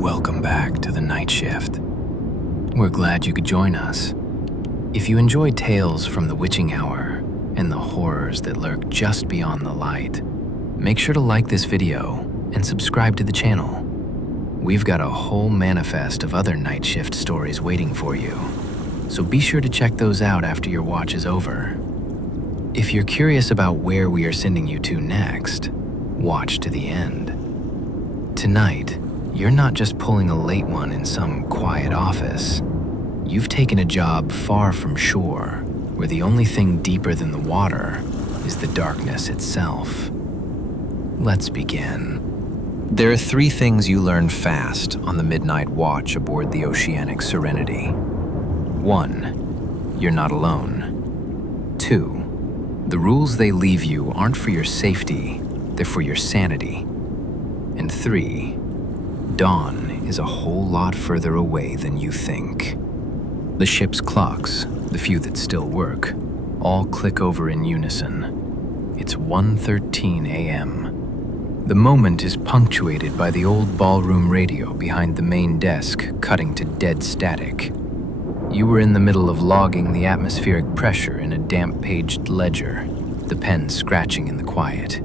Welcome back to the night shift. We're glad you could join us. If you enjoy tales from the witching hour and the horrors that lurk just beyond the light, make sure to like this video and subscribe to the channel. We've got a whole manifest of other night shift stories waiting for you, so be sure to check those out after your watch is over. If you're curious about where we are sending you to next, watch to the end. Tonight, you're not just pulling a late one in some quiet office. You've taken a job far from shore, where the only thing deeper than the water is the darkness itself. Let's begin. There are 3 things you learn fast on the midnight watch aboard the Oceanic Serenity. 1. You're not alone. 2. The rules they leave you aren't for your safety, they're for your sanity. And 3. Dawn is a whole lot further away than you think. The ship's clocks, the few that still work, all click over in unison. It's 1:13 a.m. The moment is punctuated by the old ballroom radio behind the main desk cutting to dead static. You were in the middle of logging the atmospheric pressure in a damp-paged ledger, the pen scratching in the quiet.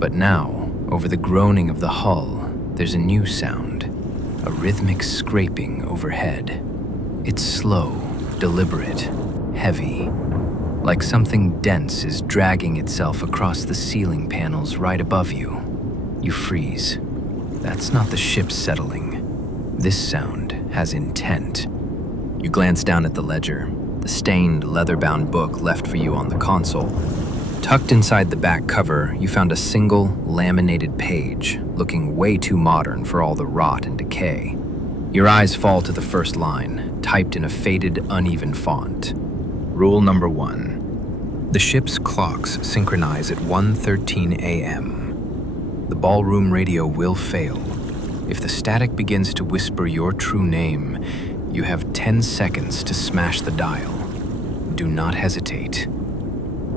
But now, over the groaning of the hull, there's a new sound, a rhythmic scraping overhead. It's slow, deliberate, heavy, like something dense is dragging itself across the ceiling panels right above you. You freeze. That's not the ship settling. This sound has intent. You glance down at the ledger, the stained, leather-bound book left for you on the console. Tucked inside the back cover, you found a single, laminated page, looking way too modern for all the rot and decay. Your eyes fall to the first line, typed in a faded, uneven font. Rule number 1. The ship's clocks synchronize at 1:13 a.m. The ballroom radio will fail. If the static begins to whisper your true name, you have 10 seconds to smash the dial. Do not hesitate.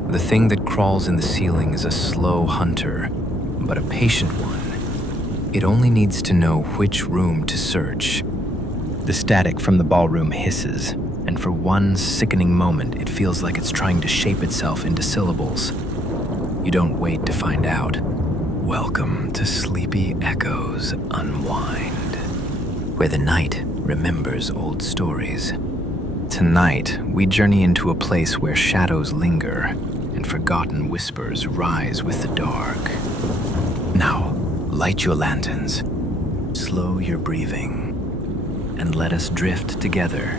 The thing that crawls in the ceiling is a slow hunter, but a patient one. It only needs to know which room to search. The static from the ballroom hisses, and for one sickening moment, it feels like it's trying to shape itself into syllables. You don't wait to find out. Welcome to Sleepy Echoes Unwind, where the night remembers old stories. Tonight, we journey into a place where shadows linger and forgotten whispers rise with the dark. Now, light your lanterns, slow your breathing, and let us drift together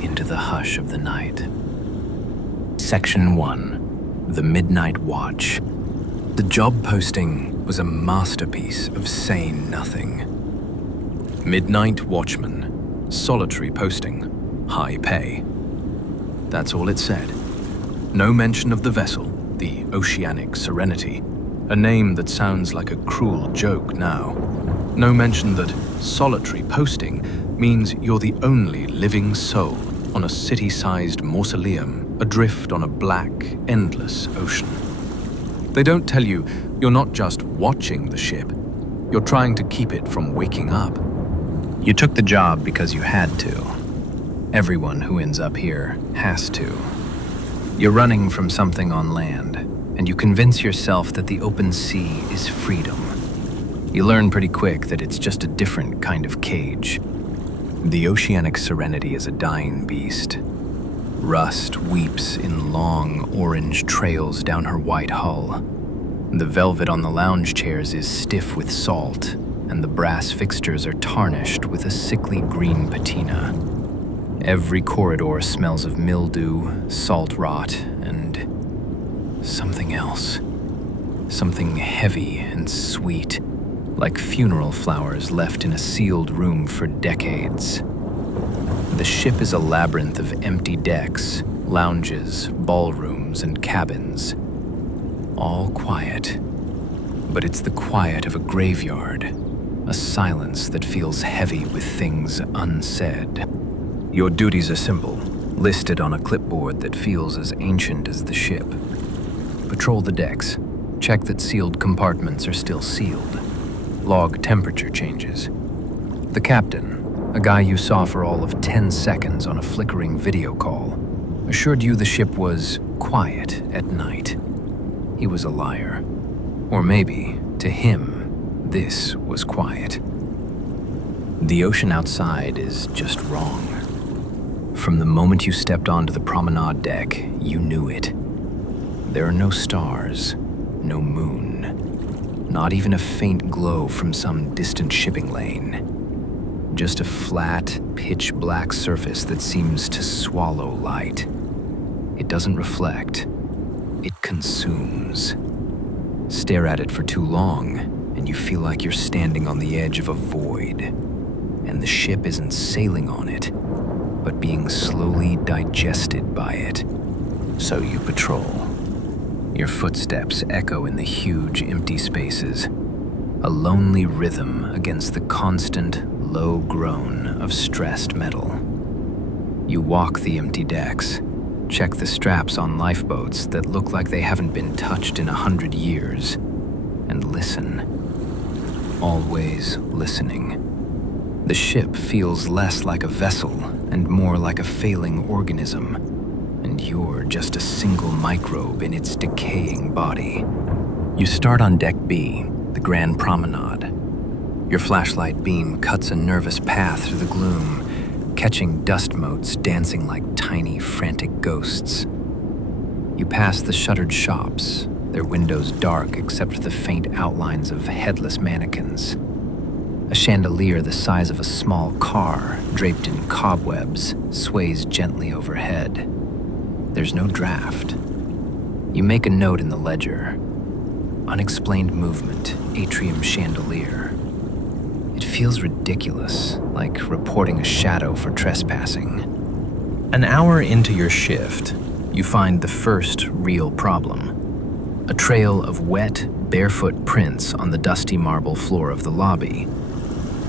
into the hush of the night. Section 1. The Midnight Watch. The job posting was a masterpiece of saying nothing. Midnight Watchman, solitary posting, high pay. That's all it said. No mention of the vessel, the Oceanic Serenity, a name that sounds like a cruel joke now. No mention that solitary posting means you're the only living soul on a city-sized mausoleum adrift on a black, endless ocean. They don't tell you you're not just watching the ship, you're trying to keep it from waking up. You took the job because you had to. Everyone who ends up here has to. You're running from something on land, and you convince yourself that the open sea is freedom. You learn pretty quick that it's just a different kind of cage. The Oceanic Serenity is a dying beast. Rust weeps in long, orange trails down her white hull. The velvet on the lounge chairs is stiff with salt, and the brass fixtures are tarnished with a sickly green patina. Every corridor smells of mildew, salt rot, and something else. Something heavy and sweet, like funeral flowers left in a sealed room for decades. The ship is a labyrinth of empty decks, lounges, ballrooms, and cabins. All quiet. But it's the quiet of a graveyard, a silence that feels heavy with things unsaid. Your duties are simple, listed on a clipboard that feels as ancient as the ship. Patrol the decks, check that sealed compartments are still sealed. log temperature changes. The captain, a guy you saw for all of 10 seconds on a flickering video call, assured you the ship was quiet at night. He was a liar. Or maybe, to him, this was quiet. The ocean outside is just wrong. From the moment you stepped onto the promenade deck, you knew it. There are no stars, no moon, not even a faint glow from some distant shipping lane. Just a flat, pitch-black surface that seems to swallow light. It doesn't reflect, it consumes. Stare at it for too long, and you feel like you're standing on the edge of a void, and the ship isn't sailing on it, but being slowly digested by it. So you patrol. Your footsteps echo in the huge empty spaces, a lonely rhythm against the constant low groan of stressed metal. You walk the empty decks, check the straps on lifeboats that look like they haven't been touched in 100 years, and listen. Always listening. The ship feels less like a vessel and more like a failing organism, and you're just a single microbe in its decaying body. You start on Deck B, the Grand Promenade. Your flashlight beam cuts a nervous path through the gloom, catching dust motes dancing like tiny, frantic ghosts. You pass the shuttered shops, their windows dark except for the faint outlines of headless mannequins. A chandelier the size of a small car, draped in cobwebs, sways gently overhead. There's no draft. You make a note in the ledger. Unexplained movement, atrium chandelier. It feels ridiculous, like reporting a shadow for trespassing. An hour into your shift, you find the first real problem. A trail of wet, barefoot prints on the dusty marble floor of the lobby.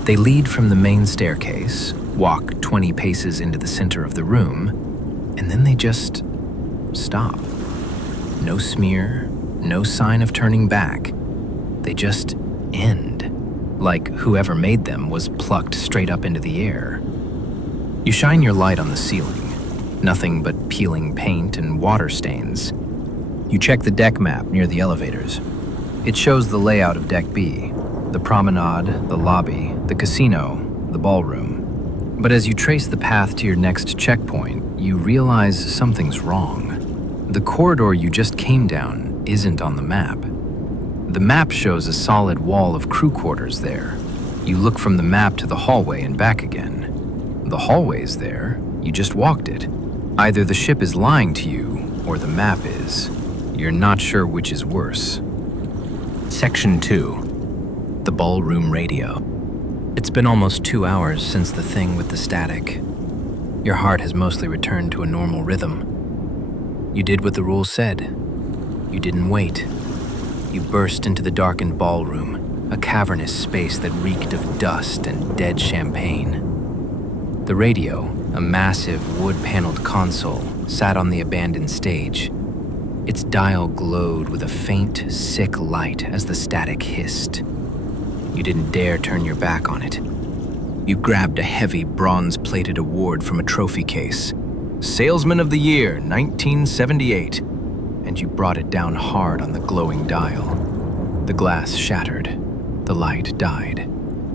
They lead from the main staircase, walk 20 paces into the center of the room, and then they just stop. No smear, no sign of turning back. They just end, like whoever made them was plucked straight up into the air. You shine your light on the ceiling, nothing but peeling paint and water stains. You check the deck map near the elevators. It shows the layout of Deck B, the promenade, the lobby, the casino, the ballroom. But as you trace the path to your next checkpoint, you realize something's wrong. The corridor you just came down isn't on the map. The map shows a solid wall of crew quarters there. You look from the map to the hallway and back again. The hallway's there, you just walked it. Either the ship is lying to you, or the map is. You're not sure which is worse. Section 2. The ballroom radio. It's been almost 2 hours since the thing with the static. Your heart has mostly returned to a normal rhythm. You did what the rules said. You didn't wait. You burst into the darkened ballroom, a cavernous space that reeked of dust and dead champagne. The radio, a massive wood-paneled console, sat on the abandoned stage. Its dial glowed with a faint, sick light as the static hissed. You didn't dare turn your back on it. You grabbed a heavy bronze-plated award from a trophy case. Salesman of the Year, 1978. And you brought it down hard on the glowing dial. The glass shattered. The light died.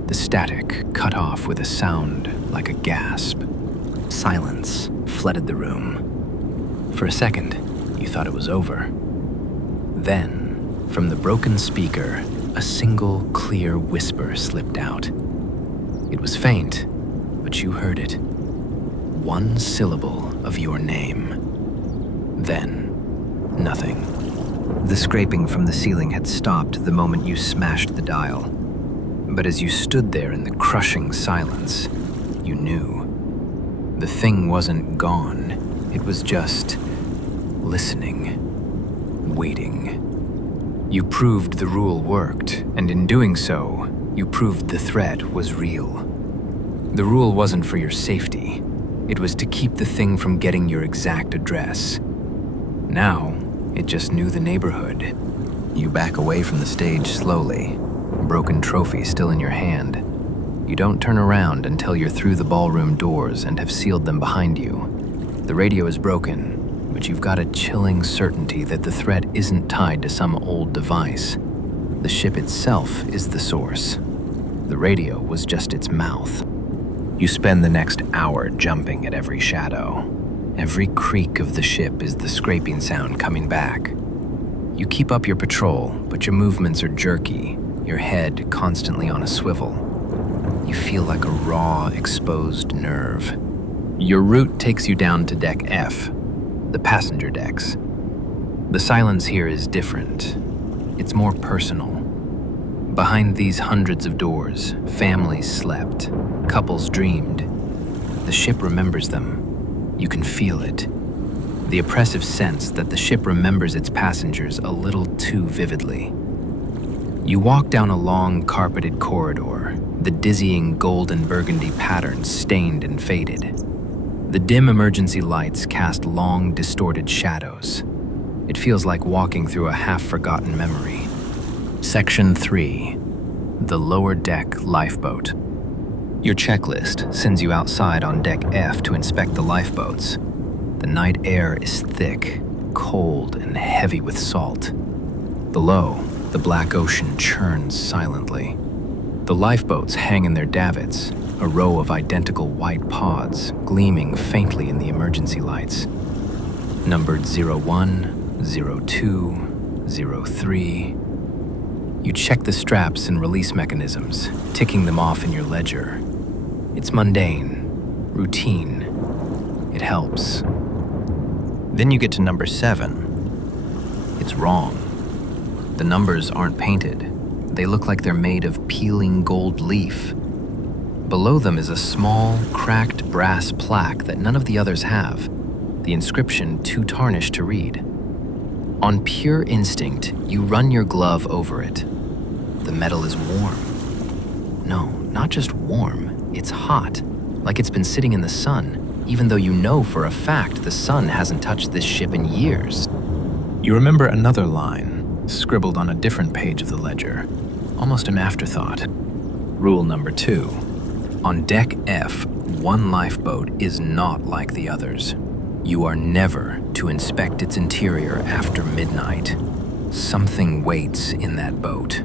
The static cut off with a sound like a gasp. Silence flooded the room. For a second, you thought it was over. Then, from the broken speaker, a single clear whisper slipped out. It was faint, but you heard it. One syllable of your name. Then, nothing. The scraping from the ceiling had stopped the moment you smashed the dial. But as you stood there in the crushing silence, you knew. The thing wasn't gone. It was just listening, waiting. You proved the rule worked, and in doing so, you proved the threat was real. The rule wasn't for your safety. It was to keep the thing from getting your exact address. Now, it just knew the neighborhood. You back away from the stage slowly, broken trophy still in your hand. You don't turn around until you're through the ballroom doors and have sealed them behind you. The radio is broken, but you've got a chilling certainty that the threat isn't tied to some old device. The ship itself is the source. The radio was just its mouth. You spend the next hour jumping at every shadow. Every creak of the ship is the scraping sound coming back. You keep up your patrol, but your movements are jerky, your head constantly on a swivel. You feel like a raw, exposed nerve. Your route takes you down to Deck F, the passenger decks. The silence here is different. It's more personal. Behind these hundreds of doors, families slept, couples dreamed. The ship remembers them. You can feel it. The oppressive sense that the ship remembers its passengers a little too vividly. You walk down a long, carpeted corridor, the dizzying gold and burgundy patterns stained and faded. The dim emergency lights cast long, distorted shadows. It feels like walking through a half-forgotten memory. Section 3, the lower deck lifeboat. Your checklist sends you outside on Deck F to inspect the lifeboats. The night air is thick, cold, and heavy with salt. Below, the black ocean churns silently. The lifeboats hang in their davits, a row of identical white pods gleaming faintly in the emergency lights. Numbered 01, 02, 03. You check the straps and release mechanisms, ticking them off in your ledger. It's mundane, routine. It helps. Then you get to number 7. It's wrong. The numbers aren't painted. They look like they're made of peeling gold leaf. Below them is a small, cracked brass plaque that none of the others have, the inscription too tarnished to read. On pure instinct, you run your glove over it. The metal is warm. No, not just warm, it's hot, like it's been sitting in the sun, even though you know for a fact the sun hasn't touched this ship in years. You remember another line, scribbled on a different page of the ledger, almost an afterthought. Rule number 2. On Deck F, one lifeboat is not like the others. You are never to inspect its interior after midnight. Something waits in that boat.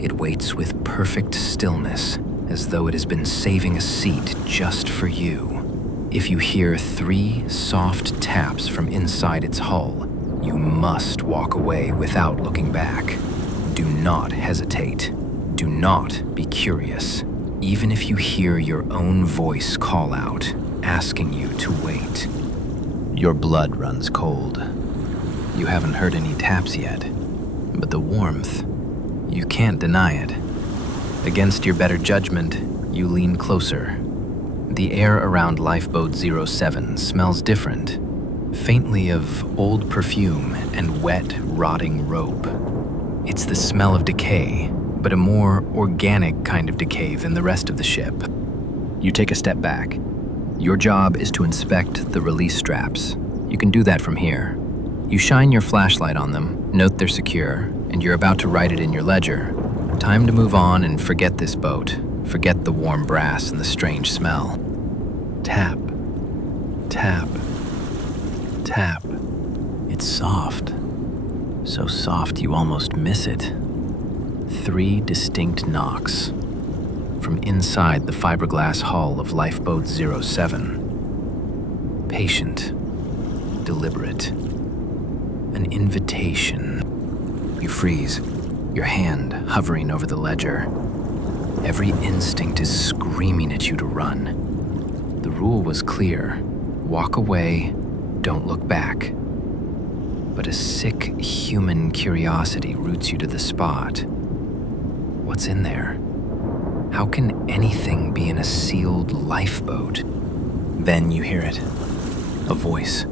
It waits with perfect stillness, as though it has been saving a seat just for you. If you hear 3 soft taps from inside its hull, you must walk away without looking back. Do not hesitate. Do not be curious. Even if you hear your own voice call out, asking you to wait. Your blood runs cold. You haven't heard any taps yet, but the warmth, you can't deny it. Against your better judgment, you lean closer. The air around Lifeboat 07 smells different, faintly of old perfume and wet, rotting rope. It's the smell of decay, but a more organic kind of decay than the rest of the ship. You take a step back. Your job is to inspect the release straps. You can do that from here. You shine your flashlight on them, note they're secure, and you're about to write it in your ledger. Time to move on and forget this boat. Forget the warm brass and the strange smell. Tap, tap, tap. It's soft. So soft you almost miss it. 3 distinct knocks from inside the fiberglass hull of Lifeboat 07. Patient, deliberate, an invitation. You freeze, your hand hovering over the ledger. Every instinct is screaming at you to run. The rule was clear: walk away, don't look back. But a sick human curiosity roots you to the spot. What's in there? How can anything be in a sealed lifeboat? Then you hear it. A voice.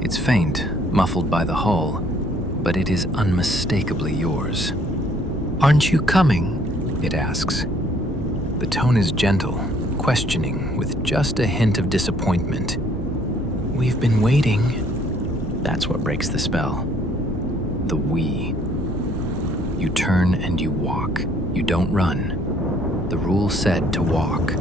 It's faint, muffled by the hull, but it is unmistakably yours. "Aren't you coming?" it asks. The tone is gentle, questioning, with just a hint of disappointment. "We've been waiting." That's what breaks the spell. The we. You turn and you walk. You don't run. The rule said to walk.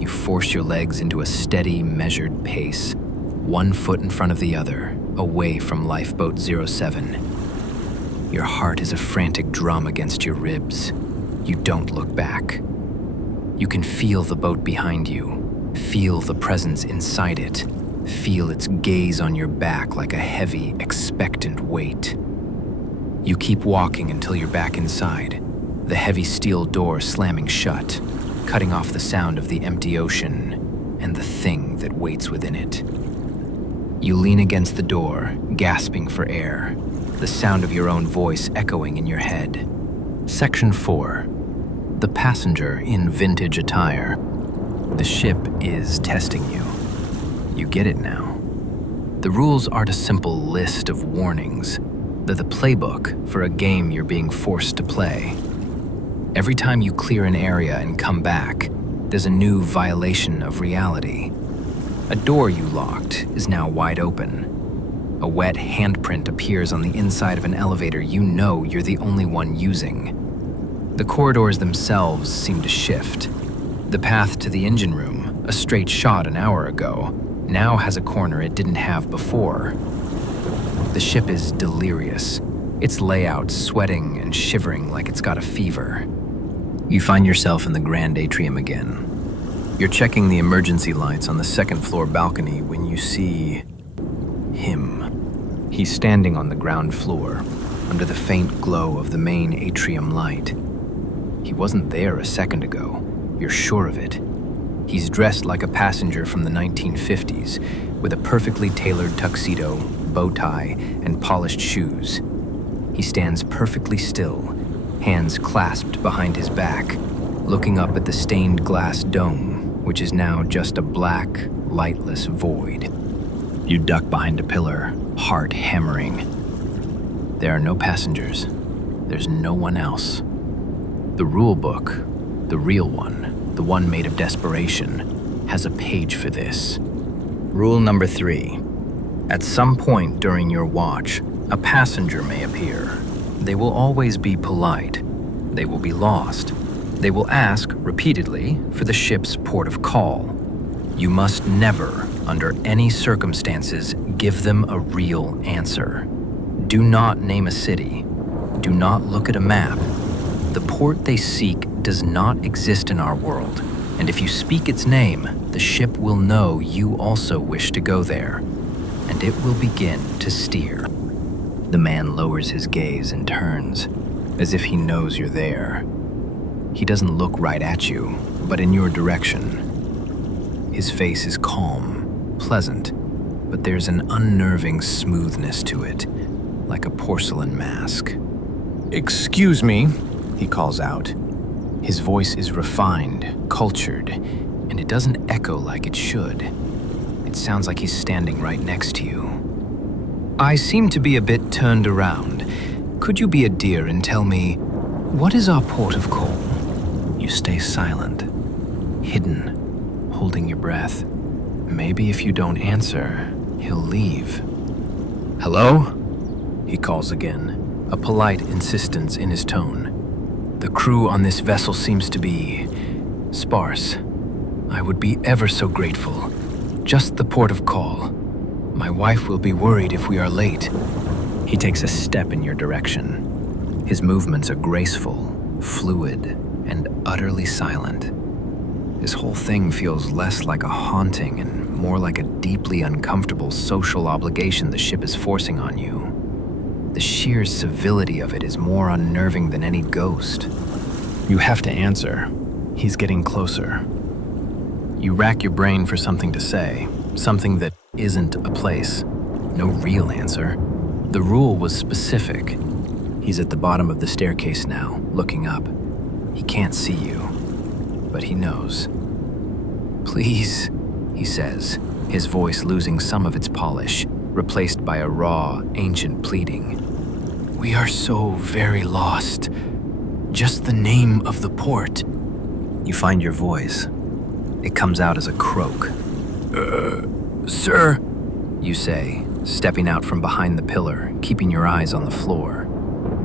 You force your legs into a steady, measured pace, one foot in front of the other, away from Lifeboat 07. Your heart is a frantic drum against your ribs. You don't look back. You can feel the boat behind you, feel the presence inside it, feel its gaze on your back like a heavy, expectant weight. You keep walking until you're back inside, the heavy steel door slamming shut, cutting off the sound of the empty ocean and the thing that waits within it. You lean against the door, gasping for air, the sound of your own voice echoing in your head. Section 4. The passenger in vintage attire. The ship is testing you. You get it now. The rules aren't a simple list of warnings. They're the playbook for a game you're being forced to play. Every time you clear an area and come back, there's a new violation of reality. A door you locked is now wide open. A wet handprint appears on the inside of an elevator you know you're the only one using. The corridors themselves seem to shift. The path to the engine room, a straight shot an hour ago, now has a corner it didn't have before. The ship is delirious, its layout sweating and shivering like it's got a fever. You find yourself in the Grand Atrium again. You're checking the emergency lights on the second floor balcony when you see him. He's standing on the ground floor, under the faint glow of the main atrium light. He wasn't there a second ago, you're sure of it. He's dressed like a passenger from the 1950s, with a perfectly tailored tuxedo, bow tie, and polished shoes. He stands perfectly still, hands clasped behind his back, looking up at the stained glass dome, which is now just a black, lightless void. You duck behind a pillar, heart hammering. There are no passengers. There's no one else. The rule book, the real one, the one made of desperation, has a page for this. Rule number 3. At some point during your watch, a passenger may appear. They will always be polite. They will be lost. They will ask, repeatedly, for the ship's port of call. You must never, under any circumstances, give them a real answer. Do not name a city. Do not look at a map. The port they seek does not exist in our world, and if you speak its name, the ship will know you also wish to go there, and it will begin to steer. The man lowers his gaze and turns, as if he knows you're there. He doesn't look right at you, but in your direction. His face is calm, pleasant, but there's an unnerving smoothness to it, like a porcelain mask. "Excuse me," he calls out. His voice is refined, cultured, and it doesn't echo like it should. It sounds like he's standing right next to you. "I seem to be a bit turned around. Could you be a dear and tell me, what is our port of call?" You stay silent, hidden, holding your breath. Maybe if you don't answer, he'll leave. "Hello?" he calls again, a polite insistence in his tone. "The crew on this vessel seems to be sparse. I would be ever so grateful. Just the port of call. My wife will be worried if we are late." He takes a step in your direction. His movements are graceful, fluid, and utterly silent. This whole thing feels less like a haunting and more like a deeply uncomfortable social obligation the ship is forcing on you. The sheer civility of it is more unnerving than any ghost. You have to answer. He's getting closer. You rack your brain for something to say, something that isn't a place. No real answer. The rule was specific. He's at the bottom of the staircase now, looking up. He can't see you, but he knows. "Please," he says, his voice losing some of its polish, replaced by a raw, ancient pleading. "We are so very lost. Just the name of the port." You find your voice. It comes out as a croak. Sir," you say, stepping out from behind the pillar, keeping your eyes on the floor.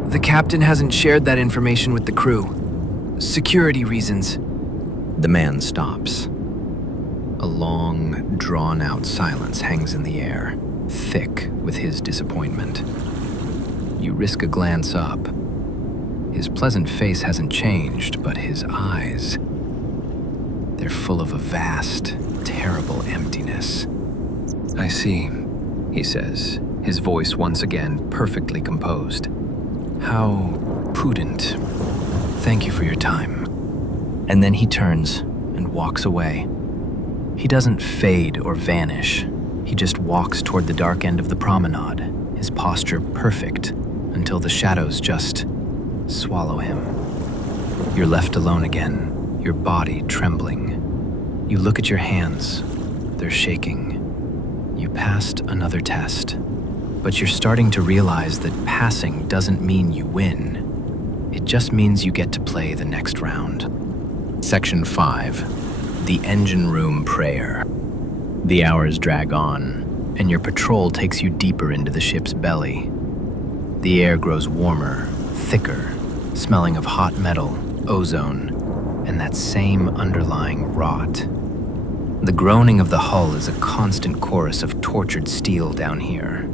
"The captain hasn't shared that information with the crew. Security reasons. The man stops. A long, drawn-out silence hangs in the air, thick with his disappointment. You risk a glance up. His pleasant face hasn't changed, but his eyes, they're full of a vast, terrible emptiness. I see, he says, his voice once again perfectly composed. How prudent. Thank you for your time. And then he turns and walks away. He doesn't fade or vanish. He just walks toward the dark end of the promenade, his posture perfect, until the shadows just swallow him. You're left alone again, your body trembling. You look at your hands. They're shaking. You passed another test, but you're starting to realize that passing doesn't mean you win. It just means you get to play the next round. Section 5. The Engine Room Prayer. The hours drag on, and your patrol takes you deeper into the ship's belly. The air grows warmer, thicker, smelling of hot metal, ozone, and that same underlying rot. The groaning of the hull is a constant chorus of tortured steel down here.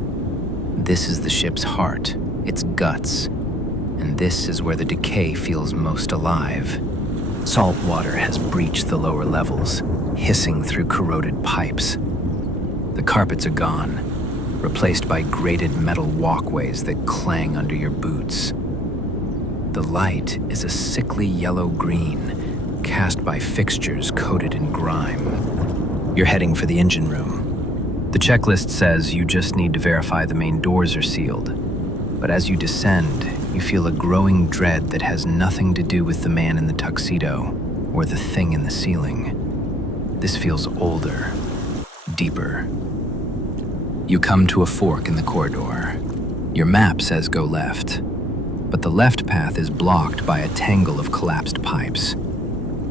This is the ship's heart, its guts, and this is where the decay feels most alive. Salt water has breached the lower levels, hissing through corroded pipes. The carpets are gone, replaced by grated metal walkways that clang under your boots. The light is a sickly yellow-green, cast by fixtures coated in grime. You're heading for the engine room. The checklist says you just need to verify the main doors are sealed. But as you descend, you feel a growing dread that has nothing to do with the man in the tuxedo or the thing in the ceiling. This feels older, deeper. You come to a fork in the corridor. Your map says go left, but the left path is blocked by a tangle of collapsed pipes.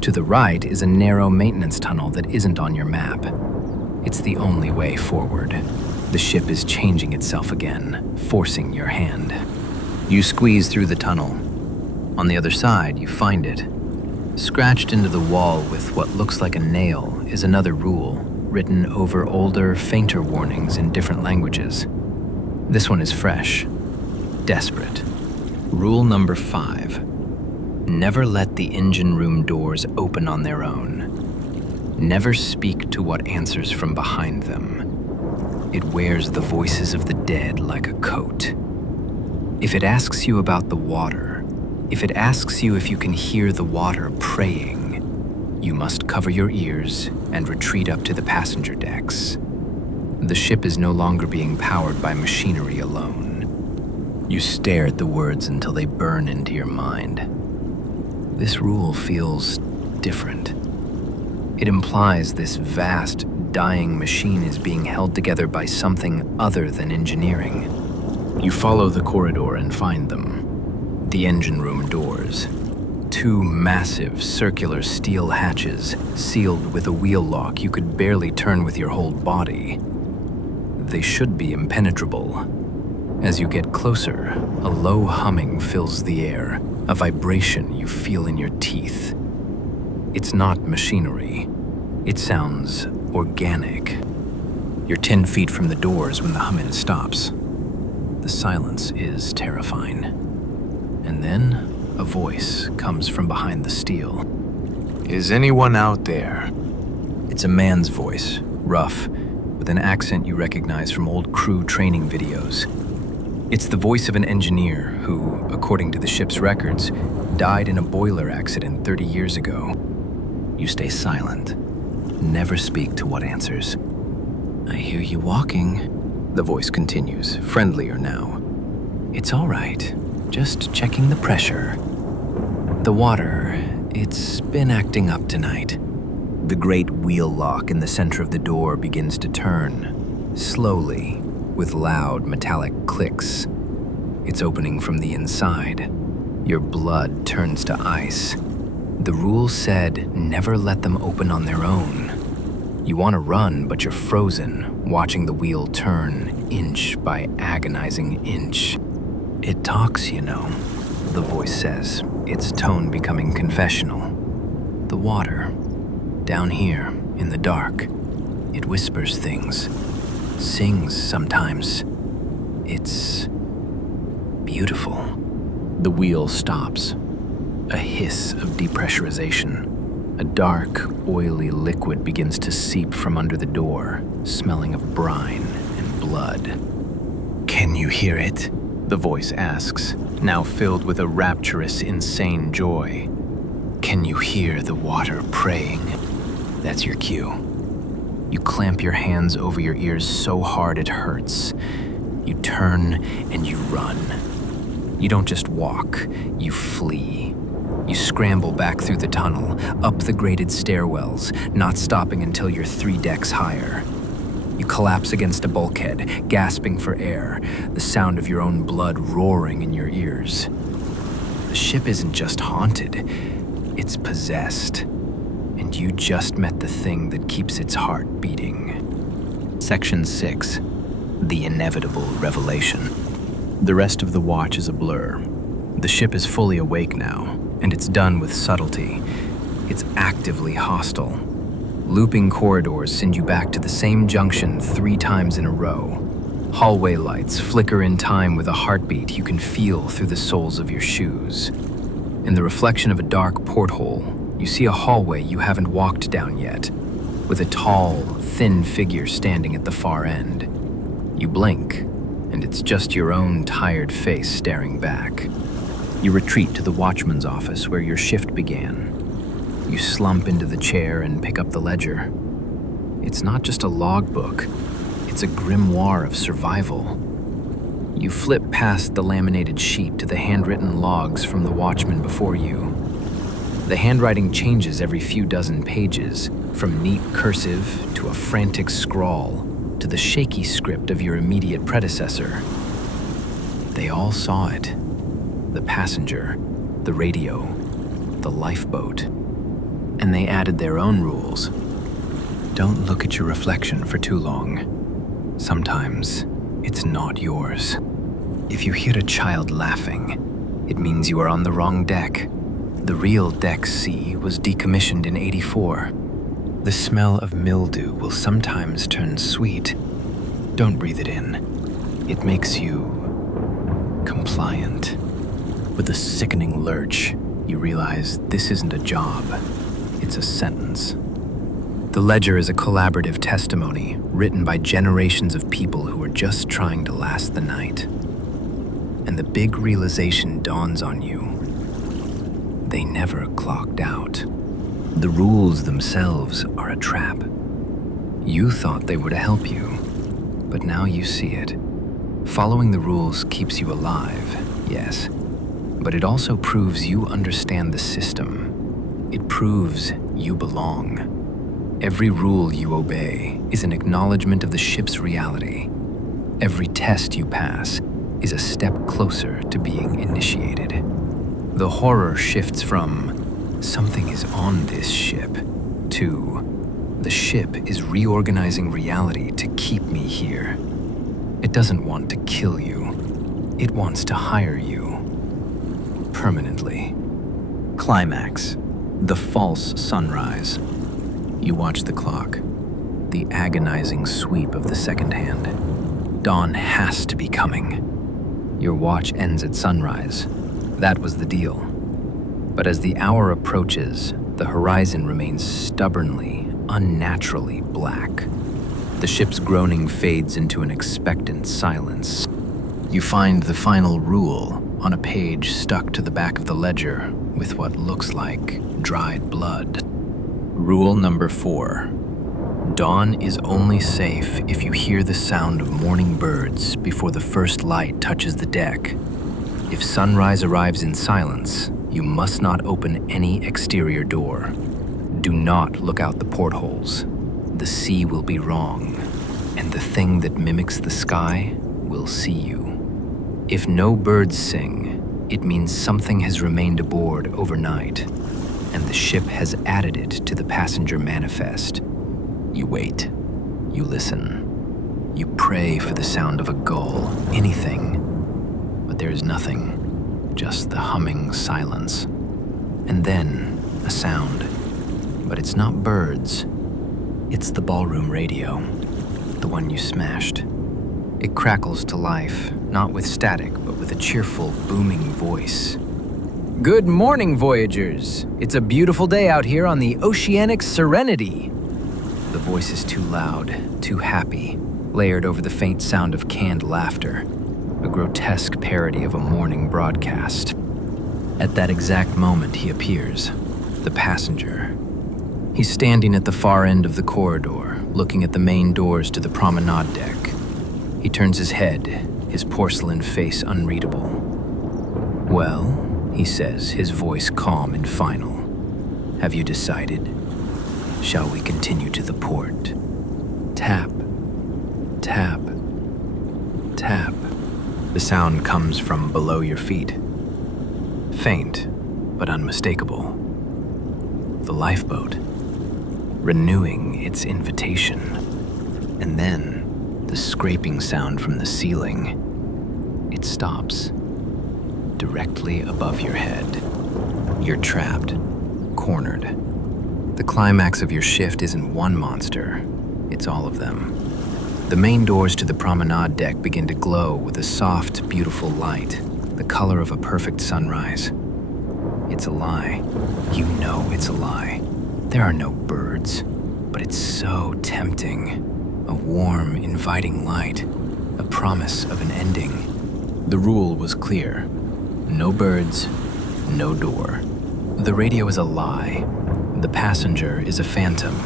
To the right is a narrow maintenance tunnel that isn't on your map. It's the only way forward. The ship is changing itself again, forcing your hand. You squeeze through the tunnel. On the other side, you find it. Scratched into the wall with what looks like a nail is another rule, written over older, fainter warnings in different languages. This one is fresh, desperate. Rule number 5. Never let the engine room doors open on their own. Never speak to what answers from behind them. It wears the voices of the dead like a coat. If it asks you about the water, if it asks you if you can hear the water praying, you must cover your ears and retreat up to the passenger decks. The ship is no longer being powered by machinery alone. You stare at the words until they burn into your mind. This rule feels different. It implies this vast, dying machine is being held together by something other than engineering. You follow the corridor and find them. The engine room doors. 2 massive, circular steel hatches, sealed with a wheel lock you could barely turn with your whole body. They should be impenetrable. As you get closer, a low humming fills the air, a vibration you feel in your teeth. It's not machinery. It sounds organic. You're 10 feet from the doors when the humming stops. The silence is terrifying. And then a voice comes from behind the steel. Is anyone out there? It's a man's voice, rough, with an accent you recognize from old crew training videos. It's the voice of an engineer who, according to the ship's records, died in a boiler accident 30 years ago. You stay silent. Never speak to what answers. I hear you walking, the voice continues, friendlier now. It's all right. Just checking the pressure. The water, it's been acting up tonight. The great wheel lock in the center of the door begins to turn, slowly, with loud metallic clicks. It's opening from the inside. Your blood turns to ice. The rule said never let them open on their own. You want to run, but you're frozen, watching the wheel turn inch by agonizing inch. It talks, you know, the voice says. its tone becoming confessional. The water, down here in the dark, it whispers things, sings sometimes. It's beautiful. The wheel stops. A hiss of depressurization. A dark, oily liquid begins to seep from under the door, smelling of brine and blood. "Can you hear it?" the voice asks, now filled with a rapturous, insane joy. "Can you hear the water praying?" That's your cue. You clamp your hands over your ears so hard it hurts. You turn and you run. You don't just walk, you flee. You scramble back through the tunnel, up the graded stairwells, not stopping until you're 3 decks higher. You collapse against a bulkhead, gasping for air, the sound of your own blood roaring in your ears. The ship isn't just haunted, it's possessed. And you just met the thing that keeps its heart beating. Section 6. The Inevitable Revelation. The rest of the watch is a blur. The ship is fully awake now, and it's done with subtlety. It's actively hostile. Looping corridors send you back to the same junction 3 times in a row. Hallway lights flicker in time with a heartbeat you can feel through the soles of your shoes. In the reflection of a dark porthole, you see a hallway you haven't walked down yet, with a tall, thin figure standing at the far end. You blink, and it's just your own tired face staring back. You retreat to the watchman's office where your shift began. You slump into the chair and pick up the ledger. It's not just a logbook, it's a grimoire of survival. You flip past the laminated sheet to the handwritten logs from the watchman before you. The handwriting changes every few dozen pages, from neat cursive to a frantic scrawl to the shaky script of your immediate predecessor. They all saw it. The passenger, the radio, the lifeboat. And they added their own rules. Don't look at your reflection for too long. Sometimes it's not yours. If you hear a child laughing, it means you are on the wrong deck. The real Deck C was decommissioned in '84. The smell of mildew will sometimes turn sweet. Don't breathe it in. It makes you compliant. With a sickening lurch, you realize this isn't a job. It's a sentence. The ledger is a collaborative testimony written by generations of people who are just trying to last the night. And the big realization dawns on you. They never clocked out. The rules themselves are a trap. You thought they were to help you, but now you see it. Following the rules keeps you alive, yes, but it also proves you understand the system. It proves you belong. Every rule you obey is an acknowledgement of the ship's reality. Every test you pass is a step closer to being initiated. The horror shifts from "something is on this ship" to "the ship is reorganizing reality to keep me here." It doesn't want to kill you. It wants to hire you. Permanently. Climax. The false sunrise. You watch the clock. The agonizing sweep of the second hand. Dawn has to be coming. Your watch ends at sunrise. That was the deal. But as the hour approaches, the horizon remains stubbornly, unnaturally black. The ship's groaning fades into an expectant silence. You find the final rule on a page stuck to the back of the ledger with what looks like dried blood. Rule number 4. Dawn is only safe if you hear the sound of morning birds before the first light touches the deck. If sunrise arrives in silence, you must not open any exterior door. Do not look out the portholes. The sea will be wrong, and the thing that mimics the sky will see you. If no birds sing, it means something has remained aboard overnight, and the ship has added it to the passenger manifest. You wait. You listen. You pray for the sound of a gull, anything. But there is nothing, just the humming silence. And then, a sound. But it's not birds. It's the ballroom radio, the one you smashed. It crackles to life, not with static, but with a cheerful, booming voice. Good morning, Voyagers. It's a beautiful day out here on the oceanic Serenity. The voice is too loud, too happy, layered over the faint sound of canned laughter, a grotesque parody of a morning broadcast. At that exact moment, he appears, the passenger. He's standing at the far end of the corridor, looking at the main doors to the promenade deck. He turns his head, his porcelain face unreadable. Well, he says, his voice calm and final. Have you decided? Shall we continue to the port? Tap, tap, tap. The sound comes from below your feet. Faint, but unmistakable. The lifeboat, renewing its invitation. And then, the scraping sound from the ceiling. It stops, directly above your head. You're trapped, cornered. The climax of your shift isn't one monster, it's all of them. The main doors to the promenade deck begin to glow with a soft, beautiful light, the color of a perfect sunrise. It's a lie. You know it's a lie. There are no birds, but it's so tempting. A warm, inviting light, a promise of an ending. The rule was clear. No birds, no door. The radio is a lie. The passenger is a phantom.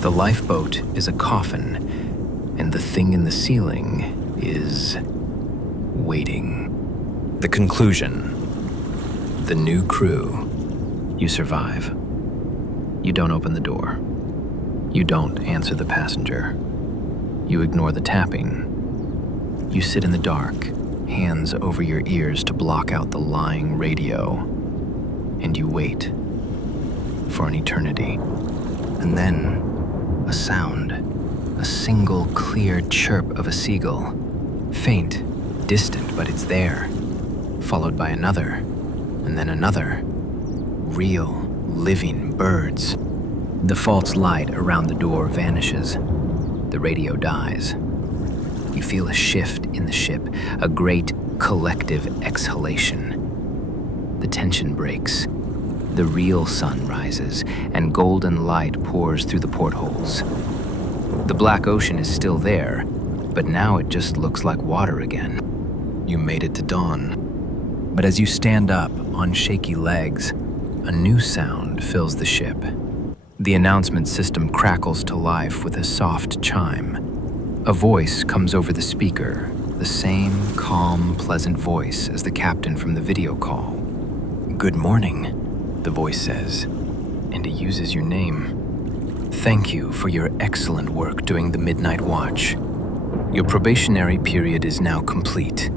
The lifeboat is a coffin. And the thing in the ceiling is waiting. The conclusion. The new crew. You survive. You don't open the door. You don't answer the passenger. You ignore the tapping. You sit in the dark, hands over your ears to block out the lying radio. And you wait for an eternity. And then, a sound. A single clear chirp of a seagull. Faint, distant, but it's there. Followed by another, and then another. Real, living birds. The false light around the door vanishes. The radio dies. You feel a shift in the ship, a great collective exhalation. The tension breaks. The real sun rises, and golden light pours through the portholes. The black ocean is still there, but now it just looks like water again. You made it to dawn. But as you stand up on shaky legs, a new sound fills the ship. The announcement system crackles to life with a soft chime. A voice comes over the speaker, the same calm, pleasant voice as the captain from the video call. Good morning, the voice says, and it uses your name. Thank you for your excellent work during the midnight watch. Your probationary period is now complete.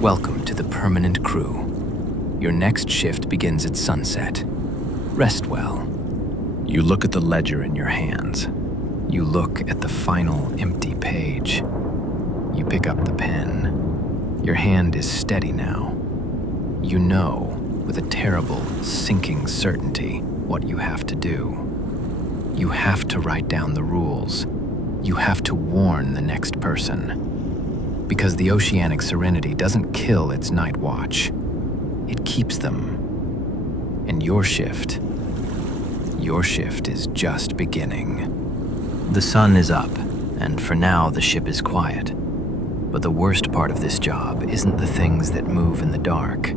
Welcome to the permanent crew. Your next shift begins at sunset. Rest well. You look at the ledger in your hands. You look at the final empty page. You pick up the pen. Your hand is steady now. You know, with a terrible, sinking certainty, what you have to do. You have to write down the rules. You have to warn the next person. Because the oceanic Serenity doesn't kill its night watch. It keeps them. And your shift is just beginning. The sun is up, and for now the ship is quiet. But the worst part of this job isn't the things that move in the dark.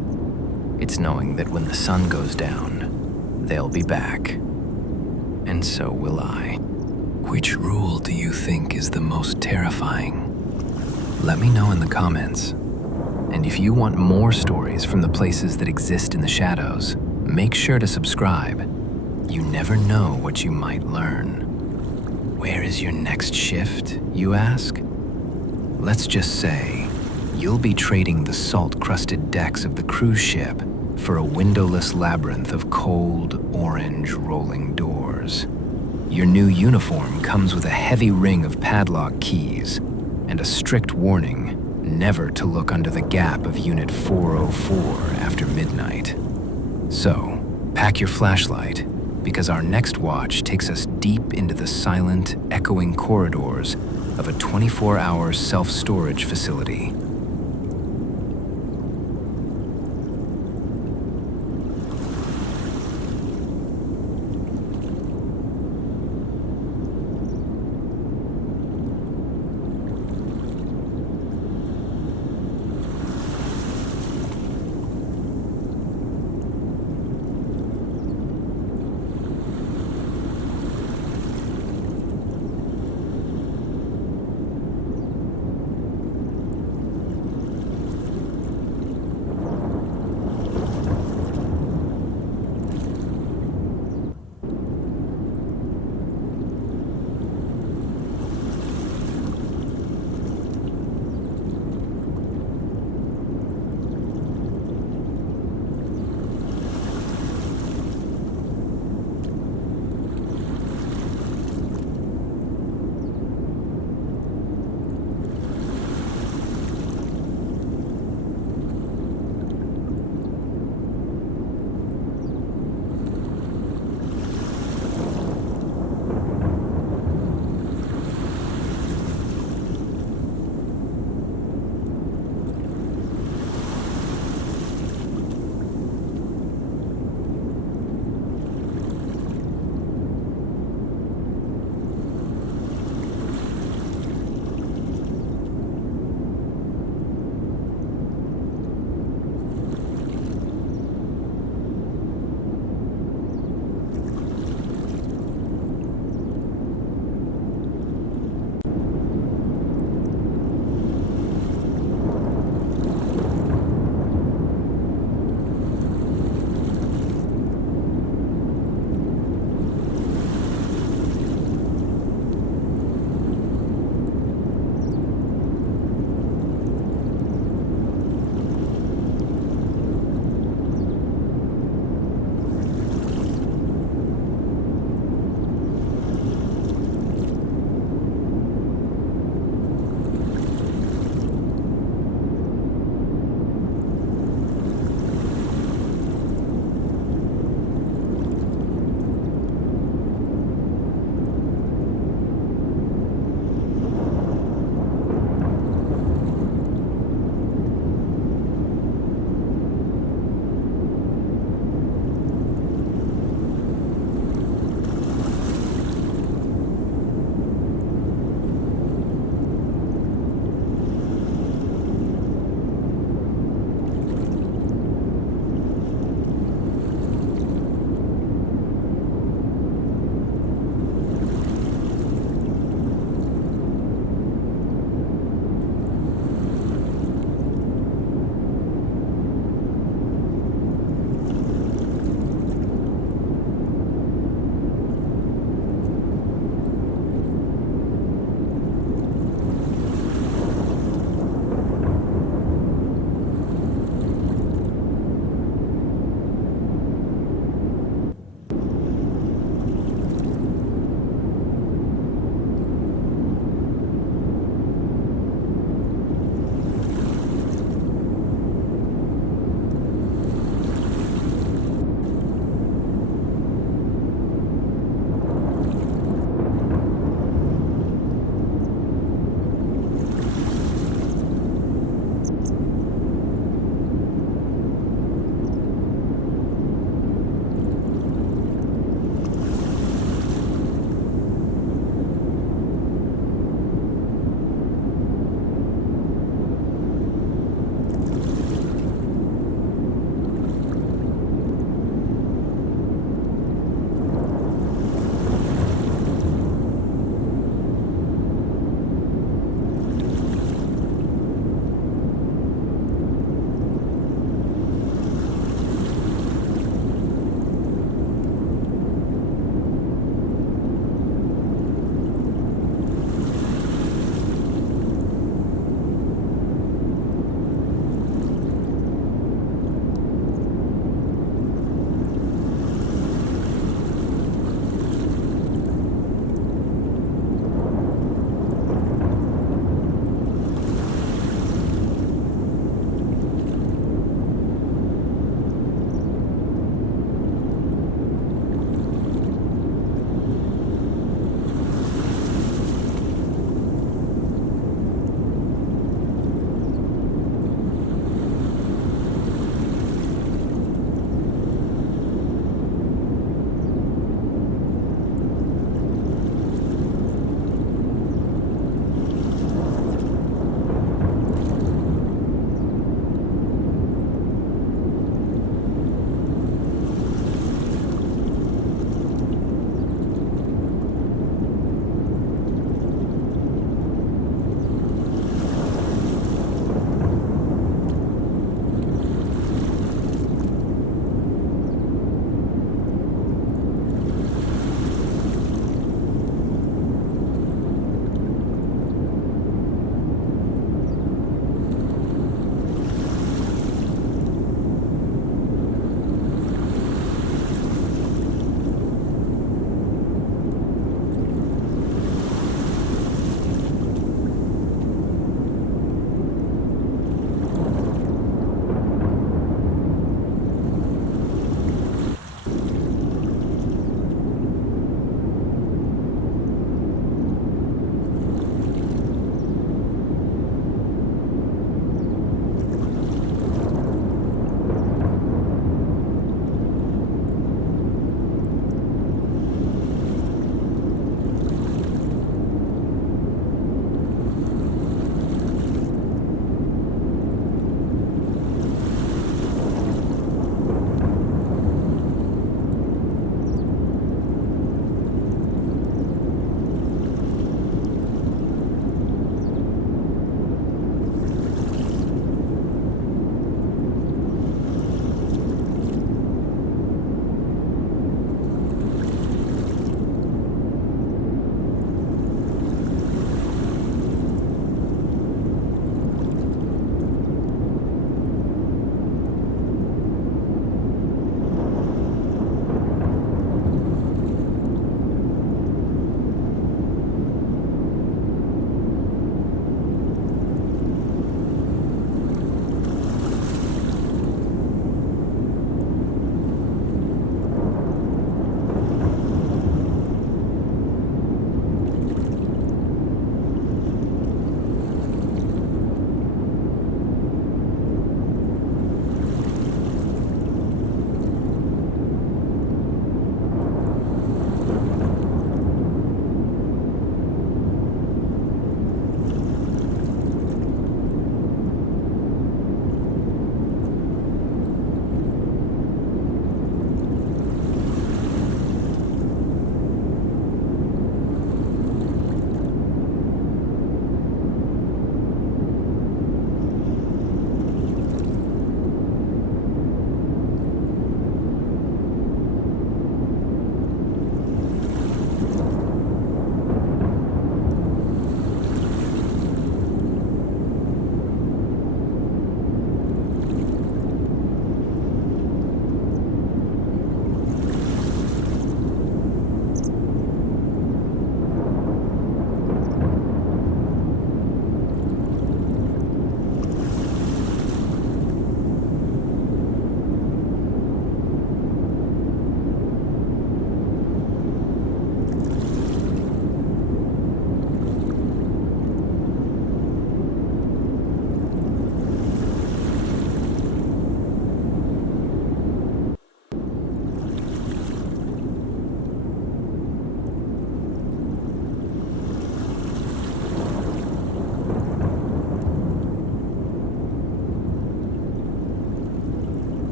It's knowing that when the sun goes down, they'll be back. And so will I. Which rule do you think is the most terrifying? Let me know in the comments. And if you want more stories from the places that exist in the shadows, make sure to subscribe. You never know what you might learn. Where is your next shift, you ask? Let's just say, you'll be trading the salt-crusted decks of the cruise ship for a windowless labyrinth of cold, orange rolling doors. Your new uniform comes with a heavy ring of padlock keys and a strict warning never to look under the gap of Unit 404 after midnight. So, Pack your flashlight, because our next watch takes us deep into the silent, echoing corridors of a 24-hour self-storage facility.